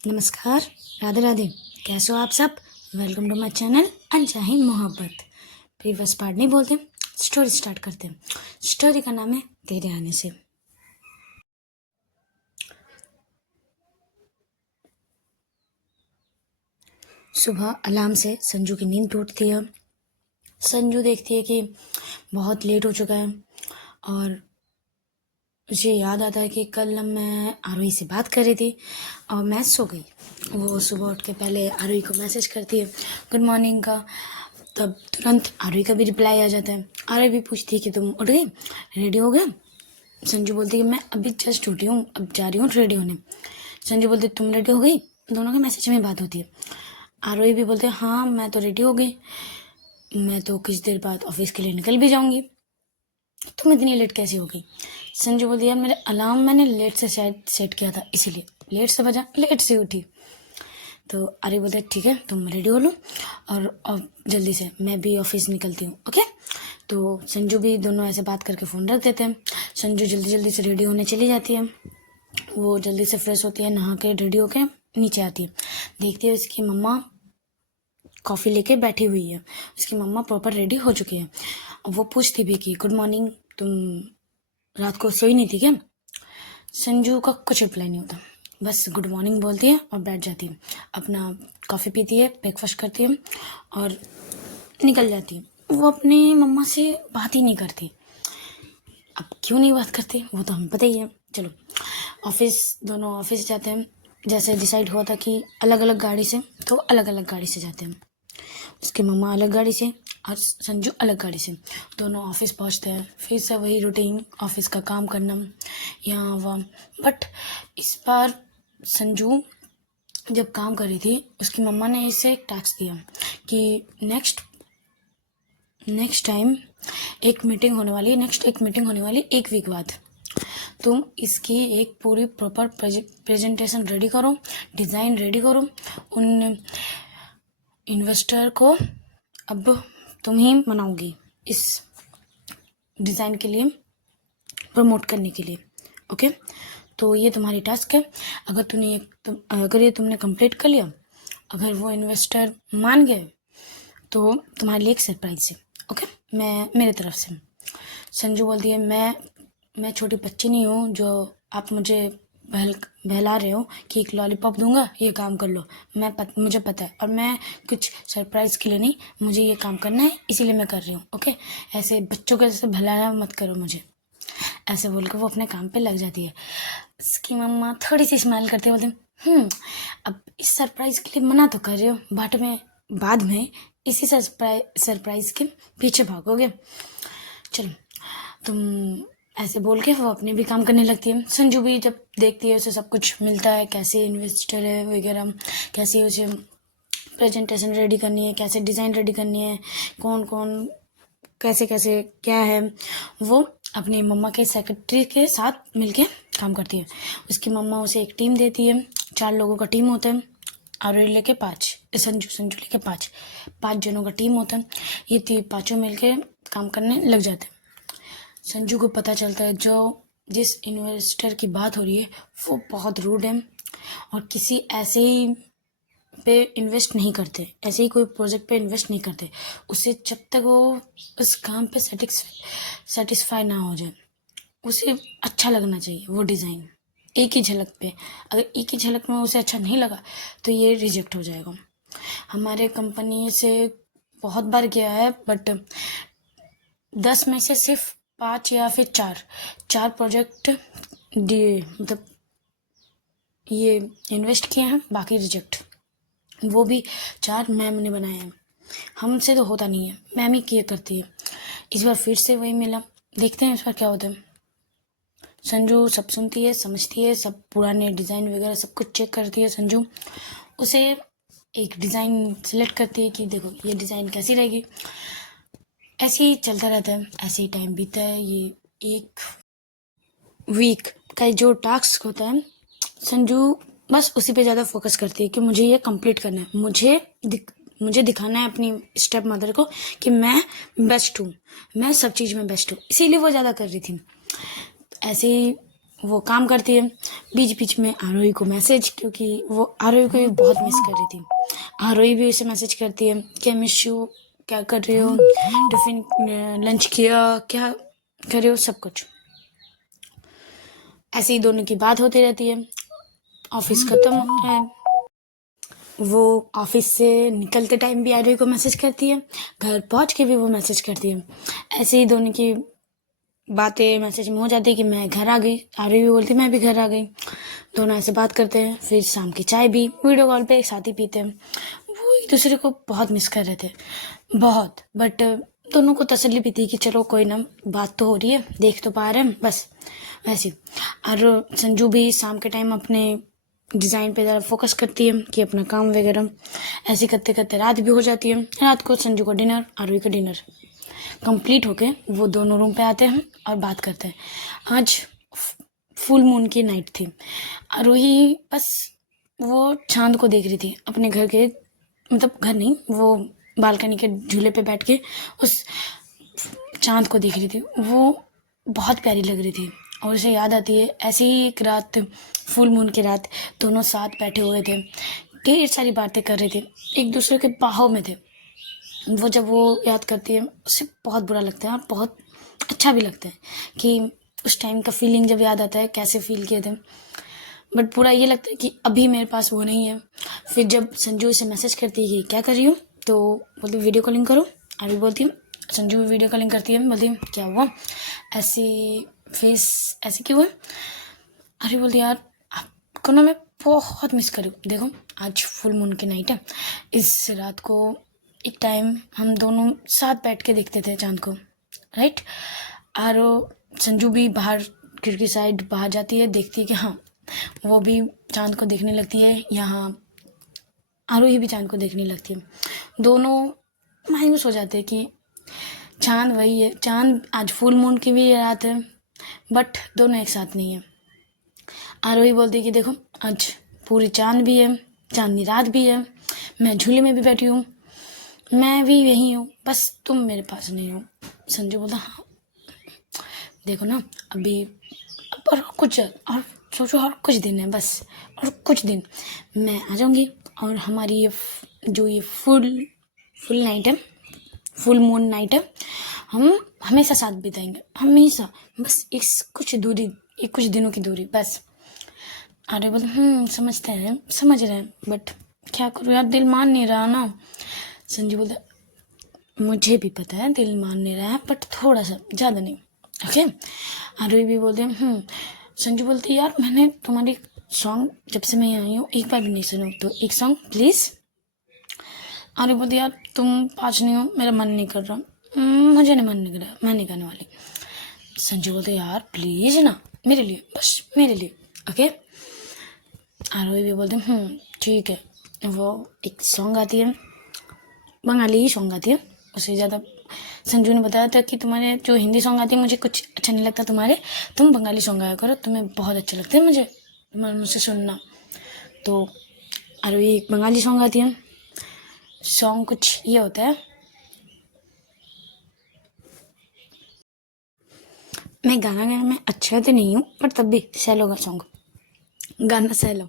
नमस्कार, राधे राधे। कैसे हो आप सब? वेलकम टू माय चैनल अनचाही मोहब्बत। प्रीवियस पार्ट नहीं बोलते, स्टोरी स्टार्ट करते हैं। स्टोरी का नाम है तेरे आने से। सुबह अलार्म से संजू की नींद टूटती है। संजू देखती है कि बहुत लेट हो चुका है और मुझे याद आता है कि कल मैं आरोही से बात कर रही थी और मैं सो गई। वो सुबह उठ के पहले आरोही को मैसेज करती है गुड मॉर्निंग का, तब तुरंत आरोही का भी रिप्लाई आ जाता है। आरोही भी पूछती है कि तुम उठ गई, रेडी हो गया? संजू बोलती है कि मैं अभी जस्ट उठी हूँ, अब जा रही हूँ रेडी होने। संजू बोलती है तुम रेडी हो गई? दोनों के मैसेज में बात होती है। आरोही भी बोलते हैं हाँ मैं तो रेडी हो गई, मैं तो कुछ देर बाद ऑफिस के लिए निकल भी जाऊँगी। तुम इतनी लेट कैसे हो गई? संजू बोलती यार मेरे अलार्म मैंने लेट से शायद सेट किया था, इसीलिए लेट से बजा, लेट से उठी। तो आर्य बोलते ठीक है तुम रेडी हो लो और जल्दी से मैं भी ऑफिस निकलती हूँ, ओके? तो संजू भी, दोनों ऐसे बात करके फ़ोन रख देते हैं। संजू जल्दी जल्दी से रेडी होने चली जाती है। वो जल्दी से फ्रेश होती है, नहा के रेडी होके नीचे आती है। देखती है उसकी मम्मा कॉफ़ी लेके बैठी हुई है। उसकी मम्मा प्रॉपर रेडी हो चुकी है। वो पूछती भी कि गुड मॉर्निंग, तुम रात को सोई नहीं थी क्या? संजू का कुछ रिप्लाई नहीं होता, बस गुड मॉर्निंग बोलती है और बैठ जाती है। अपना कॉफ़ी पीती है, ब्रेकफास्ट करती है और निकल जाती है। वो अपनी मम्मा से बात ही नहीं करती। अब क्यों नहीं बात करती वो तो हमें पता ही है। चलो दोनों ऑफिस जाते हैं। जैसे डिसाइड हुआ था कि अलग अलग गाड़ी से, तो अलग अलग गाड़ी से जाते हैं। उसकी मम्मा अलग गाड़ी से और संजू अलग गाड़ी से। दोनों ऑफिस पहुंचते हैं, फिर से वही रूटीन, ऑफिस का काम करना यहाँ वहाँ। बट इस बार संजू जब काम कर रही थी, उसकी मम्मा ने इसे एक टास्क दिया कि नेक्स्ट टाइम एक मीटिंग होने वाली 1 वीक बाद। तुम इसकी एक पूरी प्रॉपर प्रेजेंटेशन रेडी करो, डिज़ाइन रेडी करो। उन इन्वेस्टर को अब तुम ही मनाओगी इस डिज़ाइन के लिए, प्रमोट करने के लिए, ओके? तो ये तुम्हारी टास्क है। अगर ये तुमने कंप्लीट कर लिया, अगर वो इन्वेस्टर मान गए तो तुम्हारे लिए एक सरप्राइज है, ओके? मेरे तरफ से। संजू बोलती है मैं छोटी बच्ची नहीं हूँ जो आप मुझे बहला रहे हो कि एक लॉलीपॉप दूंगा ये काम कर लो। मुझे पता है, और मैं कुछ सरप्राइज के लिए नहीं, मुझे ये काम करना है इसीलिए मैं कर रही हूँ, ओके? ऐसे बच्चों के जैसे बहलाना मत करो मुझे। ऐसे बोल के वो अपने काम पे लग जाती है। उसकी मम्मा थोड़ी सी स्माइल करते बोलते अब इस सरप्राइज के लिए मना तो कर रहे हो, बट में बाद में इसी सरप्राइज के पीछे भागोगे। चलो तुम, ऐसे बोल के वो अपने भी काम करने लगती है। संजू भी जब देखती है उसे सब कुछ मिलता है, कैसे इन्वेस्टर है वगैरह, कैसे उसे प्रेजेंटेशन रेडी करनी है, कैसे डिज़ाइन रेडी करनी है, कौन कौन कैसे कैसे क्या है, वो अपनी मम्मा के सेक्रेटरी के साथ मिलके काम करती है। उसकी मम्मा उसे एक टीम देती है, 4 लोगों का टीम होता है। और लेके 5, संजू लेके 5 जनों का टीम होता है। ये 5 मिलके काम करने लग जाते हैं। संजू को पता चलता है जिस इन्वेस्टर की बात हो रही है वो बहुत रूड है और किसी ऐसे ही पे इन्वेस्ट नहीं करते, ऐसे ही कोई प्रोजेक्ट पे इन्वेस्ट नहीं करते। उसे जब तक वो उस काम पे सेटिस्फाई ना हो जाए, उसे अच्छा लगना चाहिए वो डिज़ाइन एक ही झलक पे। अगर एक ही झलक में उसे अच्छा नहीं लगा तो ये रिजेक्ट हो जाएगा। हमारे कंपनी से बहुत बार गया है, बट 10 में से सिर्फ 5 या फिर 4 प्रोजेक्ट मतलब ये इन्वेस्ट किए हैं, बाकी रिजेक्ट। वो भी 4 मैम ने बनाए हैं, हमसे तो होता नहीं है, मैम ही किया करती है। इस बार फिर से वही मिला, देखते हैं इस बार क्या होता है। संजू सब सुनती है, समझती है, सब पुराने डिज़ाइन वगैरह सब कुछ चेक करती है। संजू उसे एक डिज़ाइन सेलेक्ट करती है कि देखो ये डिज़ाइन कैसी रहेगी। ऐसे ही चलता रहता है, ऐसे ही टाइम बीतता है। ये 1 वीक का जो टास्क होता है, संजू बस उसी पे ज़्यादा फोकस करती है कि मुझे ये कंप्लीट करना है, मुझे दिखाना है अपनी स्टेप मदर को कि मैं बेस्ट हूँ, मैं सब चीज़ में बेस्ट हूँ, इसीलिए वो ज़्यादा कर रही थी। ऐसे ही वो काम करती है। बीच बीच में आरोही को मैसेज, क्योंकि वो आरोही को भी बहुत मिस कर रही थी। आरोही भी उसे मैसेज करती है कि मिस यू, क्या कर रही हो, टिफिन लंच किया, क्या कर रही हो, सब कुछ। ऐसे ही दोनों की बात होती रहती है। ऑफिस खत्म होता है, वो ऑफिस से निकलते टाइम भी आरोही को मैसेज करती है, घर पहुंच के भी वो मैसेज करती है। ऐसे ही दोनों की बातें मैसेज में हो जाती है कि मैं घर आ गई, आरोही भी बोलती मैं भी घर आ गई। दोनों ऐसे बात करते हैं। फिर शाम की चाय भी वीडियो कॉल पे एक साथ ही पीते हैं। वो एक दूसरे को बहुत मिस कर रहे थे, बहुत। बट दोनों को तसल्ली भी थी कि चलो कोई ना, बात तो हो रही है, देख तो पा रहे हैं, बस वैसे। और संजू भी शाम के टाइम अपने डिज़ाइन पे ज़रा फोकस करती है कि अपना काम वगैरह। ऐसे करते करते रात भी हो जाती है। रात को संजू का डिनर, आरोही का डिनर कंप्लीट होके वो दोनों रूम पे आते हैं और बात करते हैं। आज फुल मून की नाइट थी। आरोही बस वो चांद को देख रही थी अपने घर के, मतलब घर नहीं, वो बालकनी के झूले पे बैठ के उस चांद को देख रही थी। वो बहुत प्यारी लग रही थी और उसे याद आती है ऐसी ही एक रात, फुल मून की रात, दोनों साथ बैठे हुए थे, ढेर सारी बातें कर रहे थे, एक दूसरे के बाहों में थे। वो जब वो याद करती है उसे बहुत बुरा लगता है और बहुत अच्छा भी लगता है कि उस टाइम का फीलिंग जब याद आता है, कैसे फील किए थे। बट पूरा ये लगता है कि अभी मेरे पास वो नहीं है। फिर जब संजू से मैसेज करती है कि क्या कर रही हूँ, तो बोलती वीडियो कॉलिंग करो। अभी बोलती हूँ, संजू भी वीडियो कॉलिंग करती है, बोलती हूँ क्या हुआ, ऐसे फेस ऐसे क्यों है। अरे बोलती यार आपको ना मैं बहुत मिस करूँ। देखो आज फुल मून की नाइट है, इस रात को एक टाइम हम दोनों साथ बैठ के देखते थे चांद को, राइट। और संजू भी बाहर खिड़की साइड बाहर जाती है, देखती है कि हाँ वो भी चांद को देखने लगती है, यहाँ आरोही भी चांद को देखने लगती है। दोनों मायूस हो जाते हैं कि चांद वही है, चांद आज फुल मून की भी रात है बट दोनों एक साथ नहीं है। आरोही बोलती है कि देखो आज पूरी चांद भी है, चांदनी रात भी है, मैं झूले में भी बैठी हूँ, मैं भी यहीं हूँ, बस तुम मेरे पास नहीं हो। संजू बोलता हाँ देखो ना अभी और कुछ और सोचो, और कुछ दिन है बस, और कुछ दिन मैं आ जाऊंगी और हमारी ये जो ये फुल नाइट है, फुल मून नाइट है, हम हमेशा साथ बिताएंगे, हमेशा। बस कुछ दिनों की दूरी बस। अरे बोले समझते हैं, समझ रहे हैं, बट क्या करूँ यार, दिल मान नहीं रहा ना। संजू बोलता मुझे भी पता है दिल मान नहीं रहा है, बट थोड़ा सा, ज़्यादा नहीं, ओके। आरोही भी बोलते संजू बोलती यार मैंने तुम्हारी सॉन्ग जब से मैं आई हूँ एक बार भी नहीं सुना, तो एक सॉन्ग प्लीज़। आरोही बोलती यार तुम पास नहीं हो, मेरा मन नहीं कर रहा, मुझे नहीं मन नहीं कर रहा, मैं नहीं गाने वाली। संजू बोलते यार प्लीज़ ना, मेरे लिए, बस मेरे लिए, ओके। आरोही भी बोलते ठीक है। वो एक सॉन्ग आती है, बंगाली ही सॉन्ग आती है, उससे ज़्यादा संजू ने बताया था कि तुम्हारे जो हिंदी सॉन्ग आती है मुझे कुछ अच्छा नहीं लगता तुम्हारे, तुम बंगाली सॉन्ग गाया करो, तुम्हें बहुत अच्छे लगते हैं मुझे, तुम्हारे मुझसे सुनना। तो आरोही एक बंगाली सॉन्ग आती है, सॉन्ग कुछ ये होता है, मैं गाना गाने में अच्छा तो नहीं हूँ पर तब भी सैलो का सॉन्ग, गाना सैलो।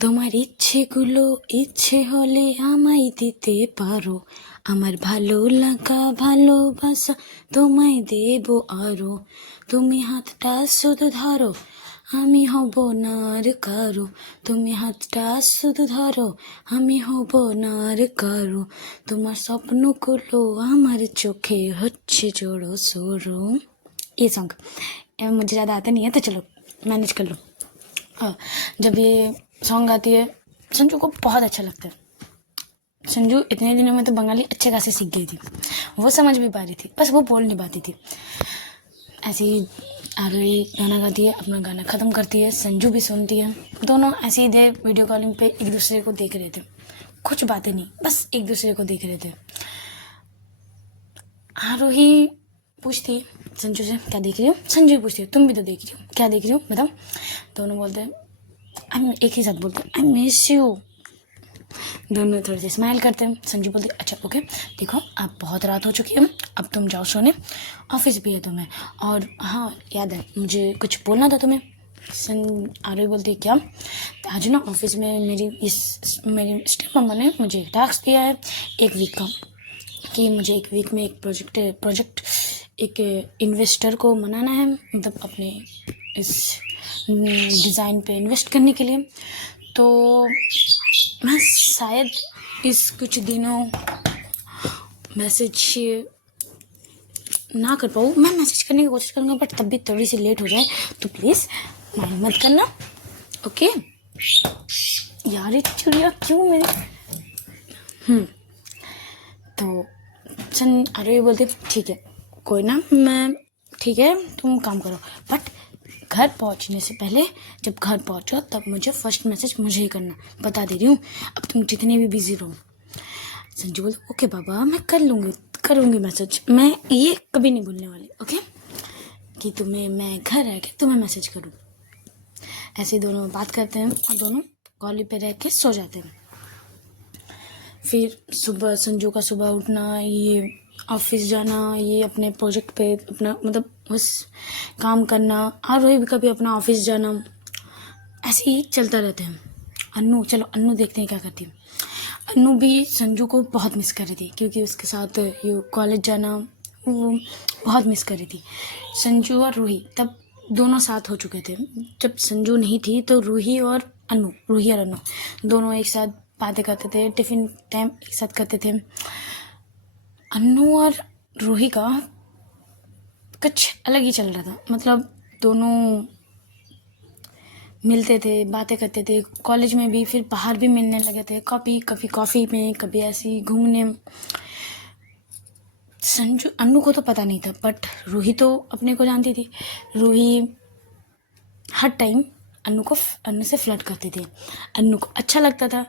তোমার ইচ্ছে হলে আমায় দিতে পারো, আমার ভালো লাগা ভালোবাসা তোমায় দেব আরো, তুমি হাতটা শুধু ধরো আমি হব না আর কারো, তুমি হাতটা শুধু ধরো আমি হব না আর কারো, তোমার স্বপ্নগুলো আমার চোখে হচ্ছে জোড়ো সোড়ো। ये सॉन्ग मुझे ज़्यादा आता नहीं है, तो चलो मैनेज कर लो। जब ये सॉन्ग आती है संजू को बहुत अच्छा लगता है। संजू इतने दिनों में तो बंगाली अच्छे खासे सीख गई थी, वो समझ भी पा रही थी, बस वो बोल नहीं पाती थी। ऐसे ही आरोही गाना गाती है, अपना गाना ख़त्म करती है, संजू भी सुनती है। दोनों ऐसे ही थे वीडियो कॉलिंग पे, एक दूसरे को देख रहे थे, कुछ बातें नहीं, बस एक दूसरे को देख रहे थे। आरोही पूछती है संजू से क्या देख रही हो, संजू पूछती है तुम भी तो देख रही हो, क्या देख रही हो बताओ। दोनों बोलते हैं एक ही साथ बोलते हैं आई मिस यू। दोनों थोड़े से स्माइल करते हैं। संजू बोलती अच्छा ओके, देखो अब बहुत रात हो चुकी है, अब तुम जाओ सोने, ऑफिस भी है तुम्हें, और हाँ याद है मुझे कुछ बोलना था तुम्हें। आरोही बोलती है क्या, आज ना ऑफिस में मेरी स्टेप मम्मा ने मुझे एक टास्क दिया है 1 वीक का, कि मुझे 1 वीक में एक प्रोजेक्ट एक इन्वेस्टर को मनाना है, मतलब अपने इस डिज़ाइन पे इन्वेस्ट करने के लिए। तो मैं शायद इस कुछ दिनों मैसेज ना कर पाऊँ। मैं मैसेज करने की कोशिश करूँगा, बट तब भी थोड़ी सी लेट हो जाए तो प्लीज़ माइंड मत करना, ओके। यार ये चिड़िया क्यों मेरे तो अरे बोलते ठीक है कोई ना, मैं ठीक है तुम काम करो, बट घर पहुंचने से पहले, जब घर पहुंचो तब मुझे फर्स्ट मैसेज मुझे ही करना, बता दे रही हूँ। अब तुम जितने भी बिजी रहो। संजू बोलते ओके बाबा, मैं करूँगी मैसेज, मैं ये कभी नहीं भूलने वाली, ओके, कि तुम्हें मैं घर रह के तुम्हें मैसेज करूँ। ऐसे दोनों बात करते हैं और दोनों कॉल पे रह के सो जाते हैं। फिर सुबह संजू का सुबह उठना, ये ऑफिस जाना, ये अपने प्रोजेक्ट पे अपना मतलब बस काम करना, और वही भी कभी अपना ऑफिस जाना, ऐसे ही चलता रहता है। अन्नू देखते हैं क्या करती है। अन्नू भी संजू को बहुत मिस कर रही थी, क्योंकि उसके साथ ये कॉलेज जाना वो बहुत मिस कर रही थी। संजू और रूही तब दोनों साथ हो चुके थे। जब संजू नहीं थी तो रूही और अन्नू दोनों एक साथ बातें करते थे, टिफिन टाइम एक साथ करते थे। अन्नू और रूही का कुछ अलग ही चल रहा था, मतलब दोनों मिलते थे, बातें करते थे, कॉलेज में भी, फिर बाहर भी मिलने लगे थे, कभी कॉफ़ी में, कभी ऐसे ही घूमने। अन्नू को तो पता नहीं था, बट रूही तो अपने को जानती थी। रूही हर टाइम अन्नू से फ्लर्ट करती थी। अन्नू को अच्छा लगता था,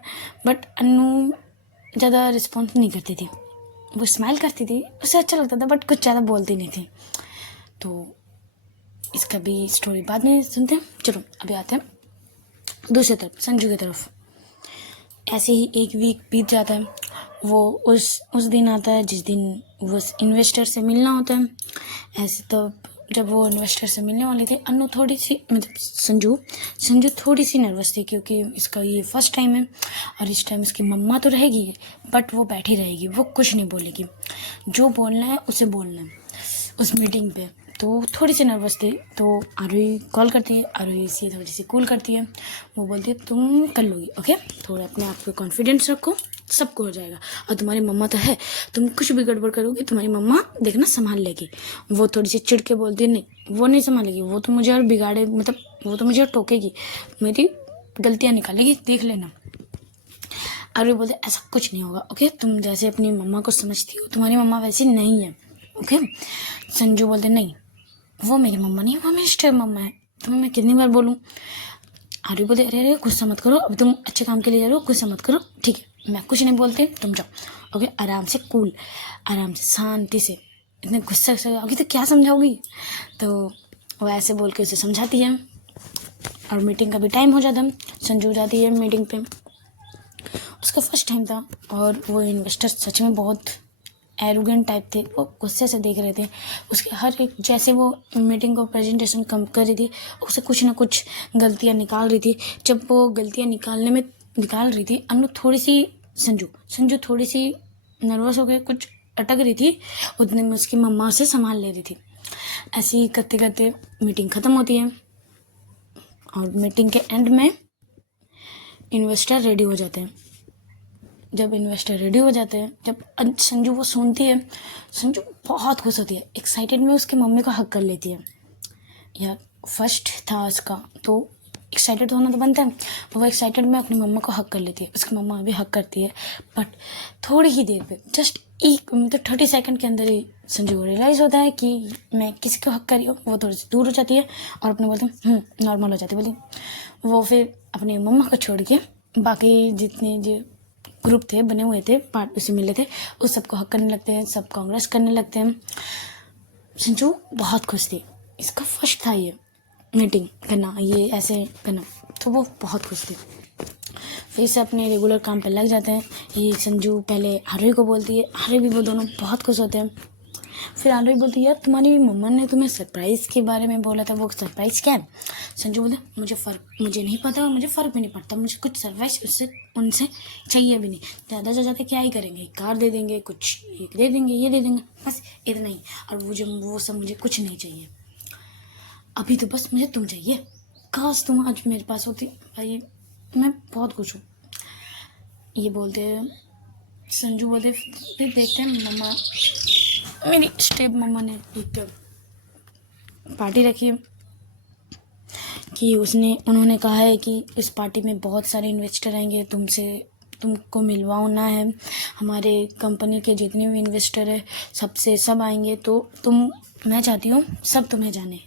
बट अन्नू ज़्यादा रिस्पॉन्स नहीं करती थी। वो स्माइल करती थी, उसे अच्छा लगता था, बट कुछ ज़्यादा बोलती नहीं थी। तो इसका भी स्टोरी बाद में सुनते हैं। चलो अभी आते हैं दूसरी तरफ, संजू की तरफ। ऐसे ही 1 वीक बीत जाता है। वो उस दिन आता है जिस दिन वो इन्वेस्टर से मिलना होता है। ऐसे तो जब वो इन्वेस्टर से मिलने वाले थे, अन्नू थोड़ी सी मतलब संजू थोड़ी सी नर्वस थी, क्योंकि इसका ये फर्स्ट टाइम है, और इस टाइम इसकी मम्मा तो रहेगी बट वो बैठी रहेगी, वो कुछ नहीं बोलेगी। जो बोलना है उसे बोलना है उस मीटिंग पे। तो थोड़ी सी नर्वस थी। तो आरोही कॉल करती है, आरोही से थोड़ी सी कूल करती है। वो बोलती है तुम कर लोगी, ओके, थोड़ा अपने आप पे कॉन्फिडेंस रखो, सबको हो जाएगा। और तुम्हारी मम्मा तो है, तुम कुछ भी गड़बड़ करोगी तुम्हारी मम्मा देखना संभाल लेगी। वो थोड़ी सी चिढ़ के बोलती है नहीं वो नहीं संभालेगी, वो तो मुझे और बिगाड़े, मतलब वो तो मुझे और टोकेगी, मेरी गलतियाँ निकालेगी, देख लेना। आरोही बोलते ऐसा कुछ नहीं होगा, ओके, तुम जैसे अपनी मम्मा को समझती हो तुम्हारी मम्मा वैसी नहीं है, ओके। संजू बोलते नहीं वो मेरी मम्मा नहीं, वो मेरी स्टेप मम्मा है, तुम्हें मैं कितनी बार बोलूँ। आरोही बोलते अरे गुस्सा मत करो, अभी तुम अच्छे काम के लिए जा रहे हो, गुस्सा मत करो, ठीक है, मैं कुछ नहीं बोलते, तुम जाओ, ओके। आराम से कूल, आराम से शांति से, इतने गुस्से से अभी तो क्या समझाओगी। तो वो ऐसे बोल के उसे समझाती है, और मीटिंग का भी टाइम हो जाता है। संजू जाती है मीटिंग पे, उसका फर्स्ट टाइम था, और वो इन्वेस्टर सच में बहुत एरोगेंट टाइप थे, वो गुस्से से देख रहे थे उसके हर एक, जैसे वो मीटिंग को प्रेजेंटेशन कम कर रही थी, उसे कुछ ना कुछ गलतियां निकाल रही थी। जब वो गलतियां निकाल रही थी, अन्नू थोड़ी सी संजू थोड़ी सी नर्वस हो गई, कुछ अटक रही थी, उतने में उसकी मम्मा उसे संभाल ले रही थी। ऐसे ही करते करते मीटिंग ख़त्म होती है, और मीटिंग के एंड में इन्वेस्टर रेडी हो जाते हैं। जब इन्वेस्टर रेडी हो जाते हैं, जब संजू वो सुनती है, संजू बहुत खुश होती है, एक्साइटेड में उसकी मम्मी को हक कर लेती है। यार फर्स्ट था उसका, तो एक्साइटेड होना तो बनता है। वो एक्साइटेड में अपनी मम्मा को हक कर लेती है, उसकी मम्मा भी हक करती है, बट थोड़ी ही देर पे, जस्ट एक मतलब 30 सेकंड के अंदर ही संजू को रियलाइज़ होता है कि मैं किसी को हक कर रही हूँ। वो थोड़ी सी दूर हो जाती है और अपने बोलते नॉर्मल हो जाती है, बोली। वो फिर अपनी मम्मा को छोड़ के बाकी जितने जो ग्रुप थे बने हुए थे, पार्ट उसे मिले थे, उस सबको हक करने लगते हैं, सब कांग्रेस करने लगते हैं। संजू बहुत खुश थी, इसका फर्स्ट था ये मीटिंग करना, ये ऐसे करना, तो वो बहुत खुश थी। फिर से अपने रेगुलर काम पर लग जाते हैं। ये संजू पहले आरोही को बोलती है, आरोही भी, वो दोनों बहुत खुश होते हैं। फिर आरोही बोलती है यार तुम्हारी मम्मा ने तुम्हें सरप्राइज़ के बारे में बोला था, वो सरप्राइज़ क्या है। संजू बोलते मुझे नहीं पता और मुझे फ़र्क भी नहीं पड़ता, मुझे कुछ सरप्राइज उससे उनसे चाहिए भी नहीं। ज़्यादा से ज़्यादा क्या ही करेंगे, कार दे देंगे, कुछ एक दे देंगे, ये दे देंगे, बस इतना ही। और वो सब मुझे कुछ नहीं चाहिए। अभी तो बस मुझे तुम चाहिए। काश तुम आज मेरे पास होती भाई, मैं बहुत खुश हूँ। ये बोलते संजू बोलते फिर देखते हैं मम्मा, मेरी स्टेप मम्मा ने एक पार्टी रखी है कि उन्होंने कहा है कि इस पार्टी में बहुत सारे इन्वेस्टर आएंगे, तुमको मिलवाना है। हमारे कंपनी के जितने भी इन्वेस्टर है सब आएंगे, तो मैं चाहती हूँ सब तुम्हें जाने,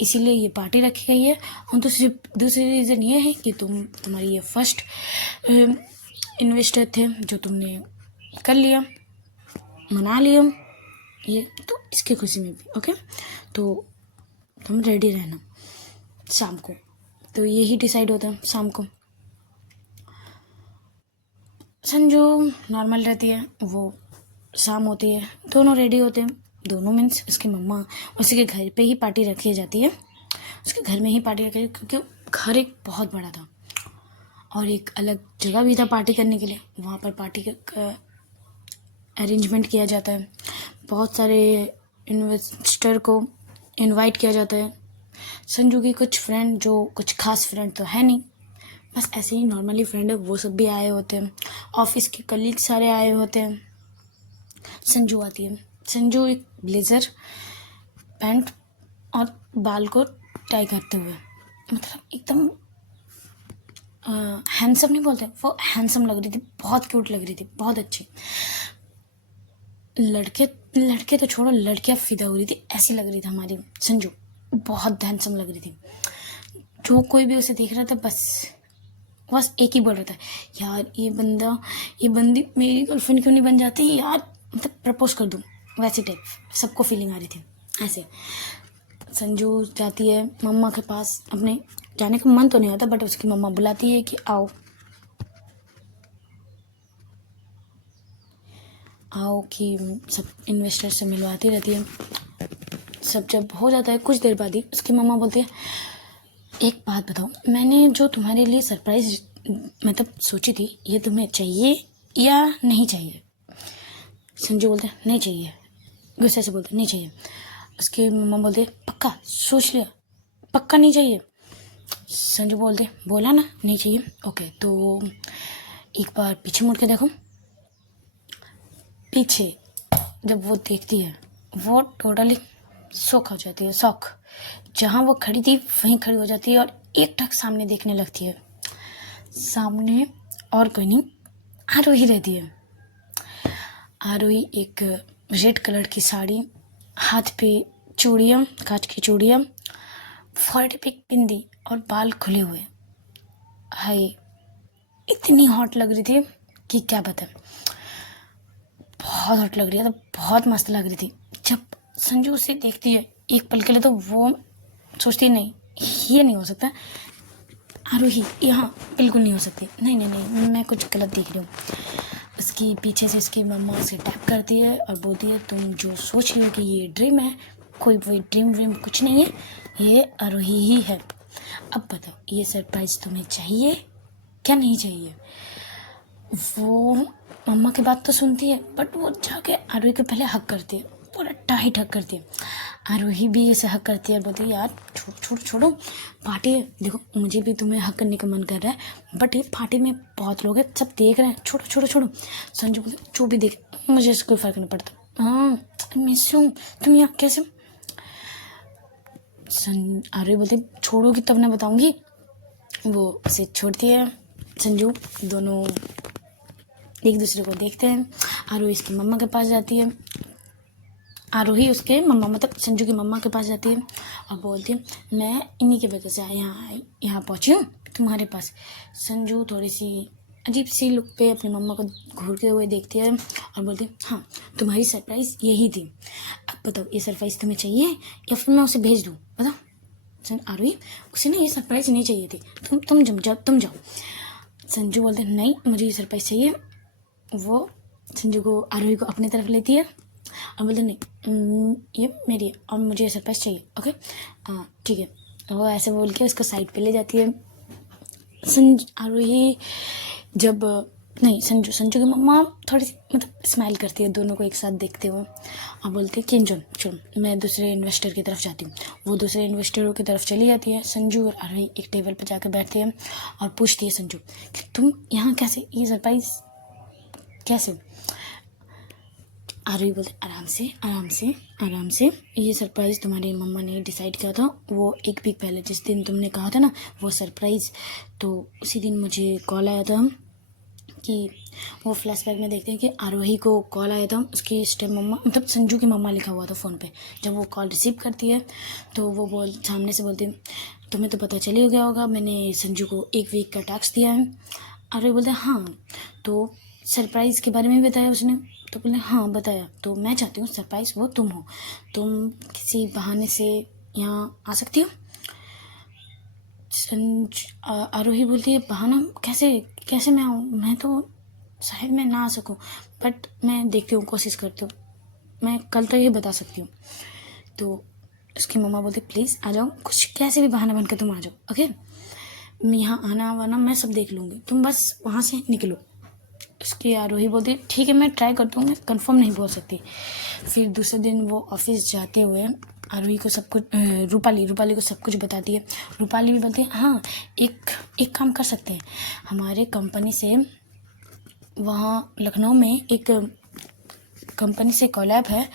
इसीलिए ये पार्टी रखी गई है। और दूसरी रीज़न ये है कि तुम्हारी ये फर्स्ट इन्वेस्टर थे जो तुमने कर लिया, मना लिया ये, तो इसकी खुशी में भी ओके। तो तुम रेडी रहना शाम को। तो यही डिसाइड होता है शाम को। संजू नॉर्मल रहती है, वो शाम होती है, दोनों रेडी होते हैं। दोनों मीन्स उसकी मम्मा, उसी के घर पे ही पार्टी रखी जाती है, उसके घर में ही पार्टी रखी, क्योंकि घर एक बहुत बड़ा था और एक अलग जगह भी था पार्टी करने के लिए। वहाँ पर पार्टी का अरेंजमेंट किया जाता है, बहुत सारे इन्वेस्टर को इनवाइट किया जाता है। संजू की कुछ फ्रेंड, जो कुछ खास फ्रेंड तो है नहीं, बस ऐसे ही नॉर्मली फ्रेंड है, वो सब भी आए होते हैं। ऑफिस के कलीग सारे आए होते हैं। संजू आती है। संजू एक ब्लेज़र पैंट और बाल को टाई करते हुए, मतलब एकदम हैंडसम नहीं बोलते, वो हैंडसम लग रही थी, बहुत क्यूट लग रही थी, बहुत अच्छी। लड़के तो छोड़ो, लड़कियाँ फिदा हो रही थी, ऐसी लग रही थी हमारी संजू, बहुत हैंडसम लग रही थी। जो कोई भी उसे देख रहा था बस एक ही बोल रहा था, यार ये बंदी मेरी गर्लफ्रेंड क्यों नहीं बन जाती यार, मतलब प्रपोज कर दूँ, वैसी टाइप सबको फीलिंग आ रही थी। ऐसे संजू जाती है मम्मा के पास, अपने जाने का मन तो नहीं आता, बट उसकी मम्मा बुलाती है कि आओ कि सब इन्वेस्टर से मिलवाती रहती है। सब जब हो जाता है कुछ देर बाद ही उसकी मम्मा बोलती है, एक बात बताओ, मैंने जो तुम्हारे लिए सरप्राइज मतलब सोची थी, ये तुम्हें चाहिए या नहीं चाहिए? संजू बोलते नहीं चाहिए, गुस्से से बोलते नहीं चाहिए। उसकी मम्मा बोलते पक्का सोच लिया, पक्का नहीं चाहिए? संजू बोलते बोला ना नहीं चाहिए, ओके। तो एक बार पीछे मुड़ के देखो। पीछे जब वो देखती है, वो टोटली शॉक हो जाती है, शॉक। जहाँ वो खड़ी थी वहीं खड़ी हो जाती है और एक टक सामने देखने लगती है। सामने और कोई नहीं, आरोही रहती है। आरोही एक रेड कलर की साड़ी, हाथ पे चूड़ियाँ, कांच की चूड़ियाँ, फोrehead पे बिंदी और बाल खुले हुए। हाय, इतनी हॉट लग रही थी कि क्या बताएं, बहुत हॉट लग रही है, तो बहुत मस्त लग रही थी। जब संजू उसे देखती है एक पल के लिए, तो वो सोचती नहीं, ये नहीं हो सकता, आरोही यहाँ बिल्कुल नहीं हो सकती, नहीं, मैं कुछ गलत देख रही हूँ। उसकी पीछे से उसकी मम्मा उसे टैप करती है और बोलती है, तुम जो सोच रही हो कि ये ड्रीम है, कोई ड्रीम कुछ नहीं है, ये आरोही ही है। अब बताओ, ये सरप्राइज तुम्हें चाहिए क्या नहीं चाहिए? वो मम्मा की बात तो सुनती है, बट वो जाके आरोही को पहले हक करती है, पूरा टाइट हक करती है। आरोही भी इसे हक करती है, बोलती है यार छोड़ो, पार्टी है, देखो मुझे भी तुम्हें हक करने का मन कर रहा है, बट ये पार्टी में बहुत लोग हैं, सब देख रहे हैं, छोड़ो। संजू बोलते जो भी देख, मुझे इससे कोई फर्क नहीं पड़ता। हाँ मिस हूँ, तुम यहाँ कैसे? आरोही बोलती छोड़ोगी तब ना बताऊँगी। वो उसे छोड़ती है। संजू दोनों एक दूसरे को देखते हैं। आरोही इसकी मम्मा के पास जाती है, आरोही उसके मम्मा मतलब संजू की मम्मा के पास जाती है और बोलती है, मैं इन्हीं की वजह से यहाँ पहुँची हूँ तुम्हारे पास। संजू थोड़ी सी अजीब सी लुक पे अपनी मम्मा को घूरते हुए देखती है और बोलती है, हाँ तुम्हारी सरप्राइज़ यही थी, अब बताओ ये सरप्राइज़ तुम्हें चाहिए या फिर मैं उसे भेज दूँ, बताओ। आरोही उसे ना ये सरप्राइज़ नहीं चाहिए थी, तुम जाओ। संजू बोलते नहीं मुझे ये सरप्राइज़ चाहिए। वो संजू को आरोही को अपनी तरफ लेती है और बोलते नहीं ये मेरी है और मुझे ये सरप्राइज़ चाहिए, ओके ठीक है। वो ऐसे बोल के उसको साइड पे ले जाती है। आरोही जब नहीं संजू की मम्मा थोड़ी सी मतलब स्माइल करती है दोनों को एक साथ देखते हुए और बोलती है कि चलो मैं दूसरे इन्वेस्टर की तरफ जाती हूँ। वो दूसरे इन्वेस्टरों की तरफ चली जाती है। संजू और आरोही एक टेबल पर जाकर बैठती है और पूछती है संजू कि तुम यहाँ कैसे, ये सरप्राइज कैसे? आरोही बोलते आराम से ये सरप्राइज़ तुम्हारी मम्मा ने डिसाइड किया था, वो एक वीक पहले जिस दिन तुमने कहा था ना वो सरप्राइज़, तो उसी दिन मुझे कॉल आया था कि वो फ्लैशबैक में देखते हैं कि आरोही को कॉल आया था, उसकी स्टेप मम्मा मतलब संजू की मम्मा लिखा हुआ था फ़ोन पे। जब वो कॉल रिसीव करती है तो वो सामने से बोलती है तुम्हें तो पता चल ही गया होगा, मैंने संजू को 1 वीक का टैक्स दिया है। आरोही बोलते हैं हाँ, तो सरप्राइज़ के बारे में भी बताया उसने? तो बोले हाँ बताया, तो मैं चाहती हूँ सरप्राइज़ वो तुम हो, तुम किसी बहाने से यहाँ आ सकती हो। आरोही बोलती है बहाना कैसे मैं आऊँ, मैं तो शायद मैं ना आ सकूँ, बट मैं देखती हूँ, कोशिश करती हूँ, मैं कल तो ये बता सकती हूँ। तो उसकी मम्मा बोलती प्लीज़ आ जाओ, कुछ कैसे भी बहाना बनकर तुम आ जाओ, ओके, मैं यहाँ आना वाना मैं सब देख लूँगी, तुम बस वहाँ से निकलो। उसकी आरोही बोलती ठीक है मैं ट्राई करती हूँ, मैं कंफर्म नहीं बोल सकती। फिर दूसरे दिन वो ऑफिस जाते हुए आरोही को सब कुछ रूपाली को सब कुछ बताती है। रूपाली भी बोलती है हाँ एक काम कर सकते हैं, हमारे कंपनी से वहाँ लखनऊ में एक कंपनी से कोलैब है,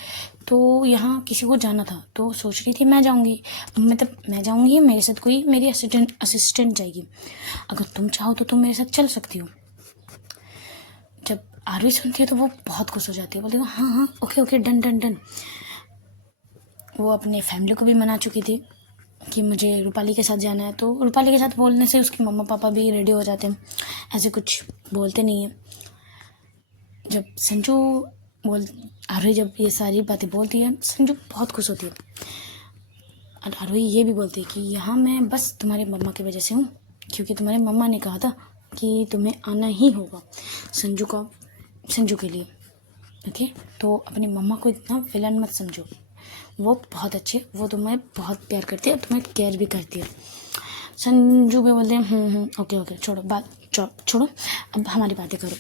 तो यहाँ किसी को जाना था, तो सोच रही थी मैं जाऊँगी, मतलब मैं जाऊँगी, मेरे साथ कोई मेरी असिस्टेंट जाएगी, अगर तुम चाहो तो तुम मेरे साथ चल सकती हो। जब आरोही सुनती है तो वो बहुत खुश हो जाती है, बोलती है हाँ ओके डन। वो अपने फैमिली को भी मना चुकी थी कि मुझे रूपाली के साथ जाना है, तो रूपाली के साथ बोलने से उसके मम्मा पापा भी रेडी हो जाते हैं, ऐसे कुछ बोलते नहीं हैं। जब संजू आरोही जब ये सारी बातें बोलती है, संजू बहुत खुश होती है। और आरोही ये भी बोलती है कि यहाँ मैं बस तुम्हारे मम्मा की वजह से हूँ, क्योंकि तुम्हारे मम्मा ने कहा था कि तुम्हें आना ही होगा संजू के लिए, ओके। तो अपनी मम्मा को इतना विलन मत समझो, वो बहुत अच्छे, वो तुम्हें बहुत प्यार करती है, तुम्हें केयर भी करती है। संजू भी बोलते हैं ओके छोड़ो अब हमारी बातें करो।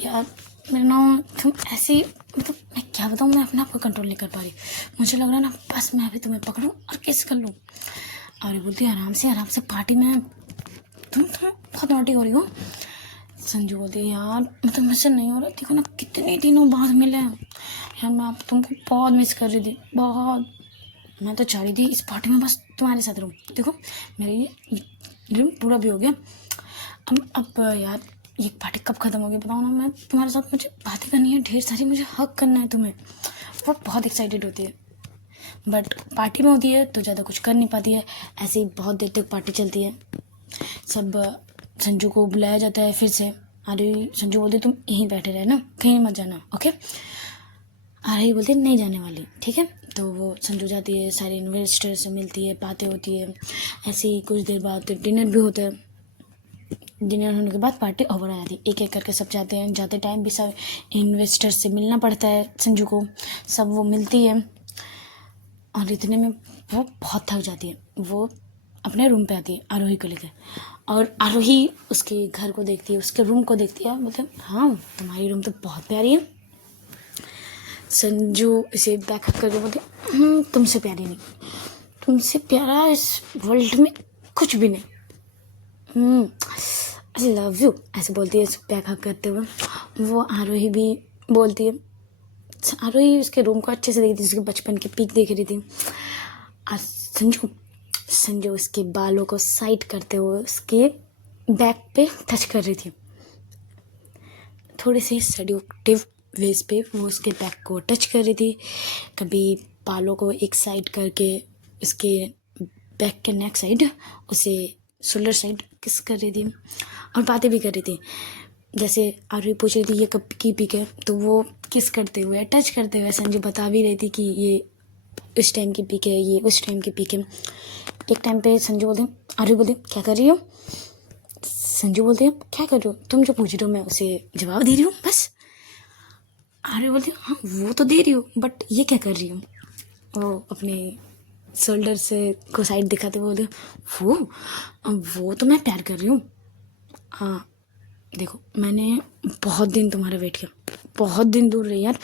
यार मेरे ना तुम ऐसी, मतलब मैं क्या बताऊँ, मैं अपने आप को कंट्रोल नहीं कर पा रही, मुझे लग रहा है ना बस मैं अभी तुम्हें पकड़ूँ और किस कर लूँ। और बोलती है आराम से पार्टी में तुम बहुत नॉटी हो रही हो। संजू बोलती है यार मतलब मुझसे नहीं हो रहा, देखो ना कितने दिनों बाद मिले हैं यार, मैं आप तुमको बहुत मिस कर रही थी, बहुत। मैं तो चाह रही थी इस पार्टी में बस तुम्हारे साथ रहूँ, देखो मेरी ड्रीम पूरा भी हो गया। अब यार ये पार्टी कब ख़त्म होगी बताओ ना, मैं तुम्हारे साथ, मुझे बातें करनी है ढेर सारी, मुझे हक करना है तुम्हें। वो बहुत एक्साइटेड होती है, बट पार्टी में होती है तो ज़्यादा कुछ कर नहीं पाती है, ऐसे ही बहुत देर तक पार्टी चलती है। सब संजू को बुलाया जाता है फिर से। आरोही संजू बोलते तुम यहीं बैठे रहे ना, कहीं मत जाना, ओके। आरोही बोलती नहीं जाने वाली, ठीक है। तो वो संजू जाती है, सारे इन्वेस्टर से मिलती है, बातें होती है, ऐसे ही कुछ देर बाद डिनर भी होता है। डिनर होने के बाद पार्टी ओवर आ जाती है, एक एक करके सब जाते हैं, जाते टाइम भी सब इन्वेस्टर से मिलना पड़ता है संजू को, सब वो मिलती है और इतने में वो बहुत थक जाती है। वो अपने रूम पे आती है आरोही को लेकर, और आरोही उसके घर को देखती है, उसके रूम को देखती है, मतलब हाँ तुम्हारी रूम तो बहुत प्यारी है। संजू इसे बैकअप करके बोलती तुमसे प्यारी नहीं, तुमसे प्यारा इस वर्ल्ड में कुछ भी नहीं, आई लव यू, ऐसे बोलती है बैकअप करते हुए। वो आरोही भी बोलती है, आरोही उसके रूम को अच्छे से देखती थी, उसके बचपन की पिक देख रही थी। और संजू उसके बालों को साइड करते हुए उसके बैक पे टच कर रही थी, थोड़ी सी सेड्यूक्टिव वेज पे वो उसके बैक को टच कर रही थी, कभी बालों को एक साइड करके उसके बैक के नेक साइड, उसे शोल्डर साइड किस कर रही थी और बातें भी कर रही थी। जैसे आरोही पूछ रही थी ये कब की पिक है, तो वो किस करते हुए टच करते हुए संजू बता भी रही थी कि ये उस टाइम की पिक है, ये उस टाइम की पिक है। एक टाइम पे संजू बोलते आरोही बोलते क्या कर रही हो, संजू बोलते हैं क्या कर रही हो, तुम जो पूछ रही हो मैं उसे जवाब दे रही हूँ बस। आरोही बोलती हाँ वो तो दे रही हो, बट ये क्या कर रही हूँ। वो अपने शोल्डर से को साइड दिखाते बोलते वो तो मैं प्यार कर रही हूँ। हाँ देखो, मैंने बहुत दिन तुम्हारा वेट किया, बहुत दिन दूर रही यार,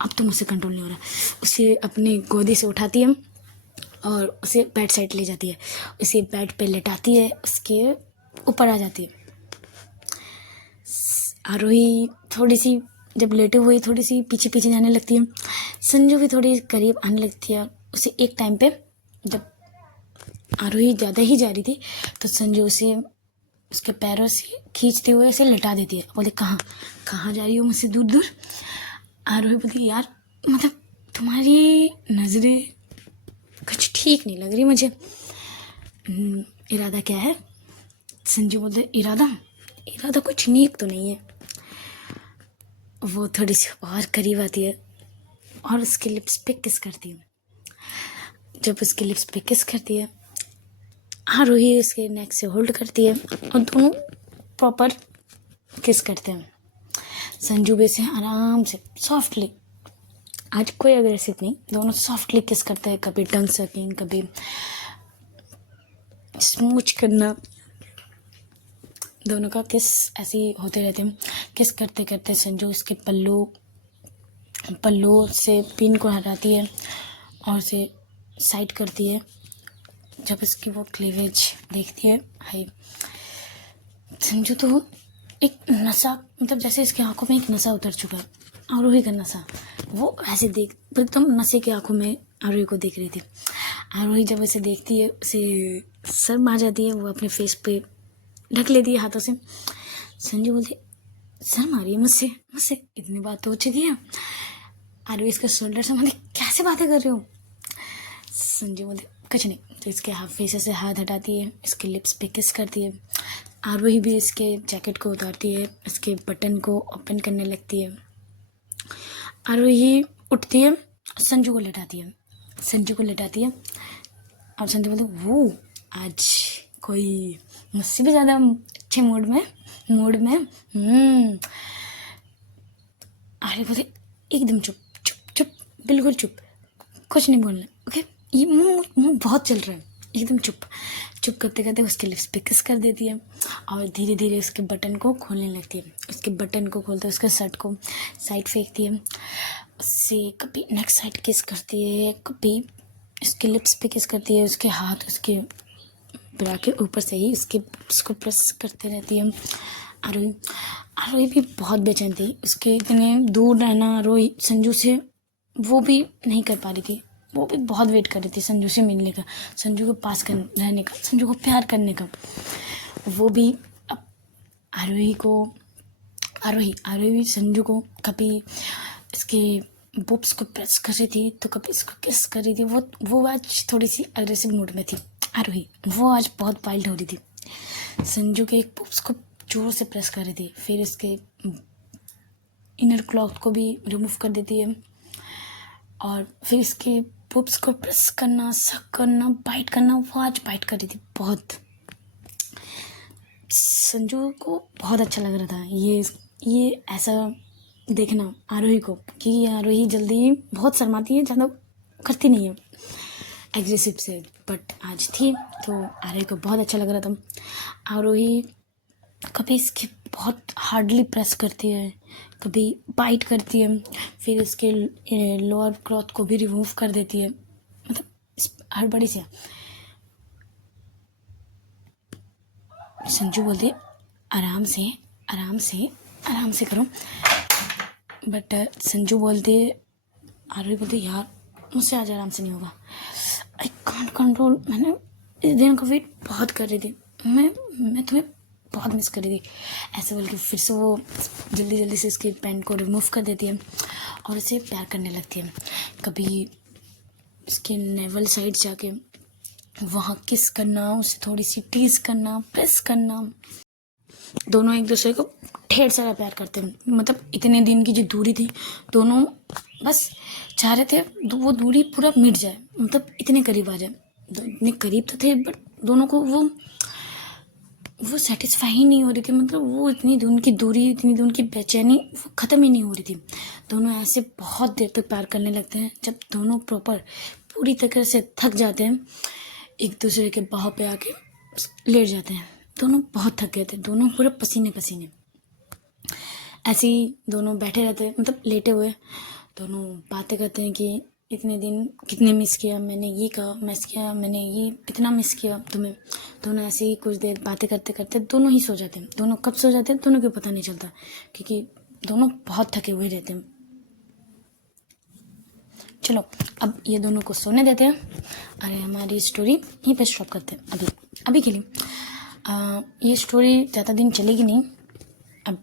अब तो मुझसे कंट्रोल नहीं हो रहा। उसे अपनी गोदी से उठाती है और उसे बेड साइड ले जाती है, उसे बेड पे लेटाती है, उसके ऊपर आ जाती है। आरोही थोड़ी सी जब लेटे हुए थोड़ी सी पीछे पीछे जाने लगती है, संजू भी थोड़ी करीब आने लगती है। उसे एक टाइम पे जब आरोही ज़्यादा ही जा रही थी तो संजू उसे उसके पैरों से खींचते हुए उसे लिटा देती है। बोले कहाँ कहाँ जा रही हो मुझसे दूर दूर। आरोही बोलती यार मतलब तुम्हारी नज़रें कुछ ठीक नहीं लग रही मुझे। इरादा क्या है? संजू बोलते इरादा कुछ नेक तो नहीं है। वो थोड़ी सी और करीब आती है और उसके लिप्स पे किस करती है। जब उसके लिप्स पे किस करती है, आरोही उसके नेक से होल्ड करती है और दोनों प्रॉपर किस करते हैं। संजू भी से आराम से सॉफ्टली, आज कोई अग्रेसिव नहीं, दोनों सॉफ्टली किस करते हैं। कभी टंग सकिंग, कभी स्मूच करना, दोनों का किस ऐसे ही होते रहते हैं। किस करते करते संजू उसके पल्लू से पिन को हटाती है और उसे साइड करती है। जब उसकी वो क्लीवेज देखती है, हाय संजू तो एक नशा, मतलब जैसे इसकी आंखों में एक नशा उतर चुका है, आरोही का नशा। वो ऐसे देख एकदम नशे की आंखों में आरोही को देख रही थी। आरोही जब उसे देखती है उसे शर्म आ जाती है, वो अपने फेस पे ढक लेती है हाथों से। संजू बोलती शर्म आ रही है मुझसे इतनी बात तो हो चुकी है। आरोही इसके शोल्डर से बोलती कैसे बातें कर रही हो। संजू बोलती कुछ नहीं। तो इसके हाथ फेस से हाथ हटाती है, इसके लिप्स पे किस करती है। आरोही भी इसके जैकेट को उतारती है, इसके बटन को ओपन करने लगती है। आरोही उठती है, संजू को लेटाती है और संजू बोलते वो आज कोई मुझसे भी ज़्यादा अच्छे मूड में। आरोही बोलते एकदम चुप बिल्कुल चुप, कुछ नहीं बोलना, ओके। ये मुंह बहुत चल रहा है, एकदम चुप करते करते उसके लिप्स पे किस कर देती है और धीरे धीरे उसके बटन को खोलने लगती है। उसके बटन को खोलते उसके शर्ट को साइड फेंकती है, उससे कभी नेक्स्ट साइड किस करती है, कभी उसके लिप्स पे किस करती है, उसके हाथ उसके ब्रा के ऊपर से ही उसको प्रेस करते रहती है। आरोही भी बहुत बेचैन थी, उसके इतने दूर रहना आरोही संजू से वो भी नहीं कर पा रही थी। वो भी बहुत वेट कर रही थी संजू से मिलने का, संजू के पास रहने का, संजू को प्यार करने का। वो भी अब आरोही संजू को कभी इसके बुब्स को प्रेस कर रही थी तो कभी इसको किस कर रही थी। वो आज थोड़ी सी अग्रेसिव मूड में थी आरोही, वो आज बहुत वाइल्ड हो रही थी। संजू के एक बुब्स को जोर से प्रेस कर रही थी, फिर इसके इनर क्लॉथ को भी रिमूव कर देती है और फिर इसके पुप्स को प्रेस करना, सक करना, बाइट करना। वो आज बाइट कर रही थी बहुत। संजू को बहुत अच्छा लग रहा था ये ऐसा देखना आरोही को, कि आरोही जल्दी बहुत शर्माती है, ज़्यादा करती नहीं है एग्रेसिव से, बट आज थी तो आरोही को बहुत अच्छा लग रहा था। आरोही कभी इसके बहुत हार्डली प्रेस करती है, कभी बाइट करती है, फिर इसके लोअर क्लॉथ को भी रिमूव कर देती है, मतलब हड़बड़ी से। संजू बोलती आराम से करो, बट संजू बोलते आरोही बोलती यार मुझसे आज आराम से नहीं होगा, आई कांट कंट्रोल। मैंने इस दिन का वेट बहुत कर रही थी, मैं तुम्हें बहुत मिस कर रही थी, ऐसे बोल के फिर से वो जल्दी से इसके पैंट को रिमूव कर देती है और इसे प्यार करने लगती है। कभी इसके नेवल साइड जाके वहाँ किस करना, उसे थोड़ी सी टीज करना, प्रेस करना। दोनों एक दूसरे को ढेर सारा प्यार करते हैं, मतलब इतने दिन की जो दूरी थी दोनों बस चाह रहे थे वो दूरी पूरा मिट जाए, मतलब इतने करीब आ जाए। इतने करीब तो थे बट दोनों को वो सेटिस्फाई ही नहीं हो रही थी, मतलब वो इतनी दिन की दूरी, इतनी दिन की बेचैनी वो ख़त्म ही नहीं हो रही थी। दोनों ऐसे बहुत देर तक प्यार करने लगते हैं जब दोनों प्रॉपर पूरी तरह से थक जाते हैं, एक दूसरे के बाहों पे आके लेट जाते हैं। दोनों बहुत थक गए थे, दोनों पूरे पसीने पसीने। ऐसे ही दोनों बैठे रहते, मतलब लेटे हुए, दोनों बातें करते हैं कि इतने दिन कितने मिस किया मैंने, ये कहा मिस किया मैंने, ये इतना मिस किया तुम्हें। दोनों ऐसे ही कुछ देर बातें करते करते दोनों ही सो जाते हैं। दोनों कब सो जाते हैं दोनों को पता नहीं चलता, क्योंकि दोनों बहुत थके हुए रहते हैं। चलो अब ये दोनों को सोने देते हैं, अरे हमारी स्टोरी यहीं पे स्टॉप करते हैं अभी के लिए। ये स्टोरी ज़्यादा दिन चलेगी नहीं, अब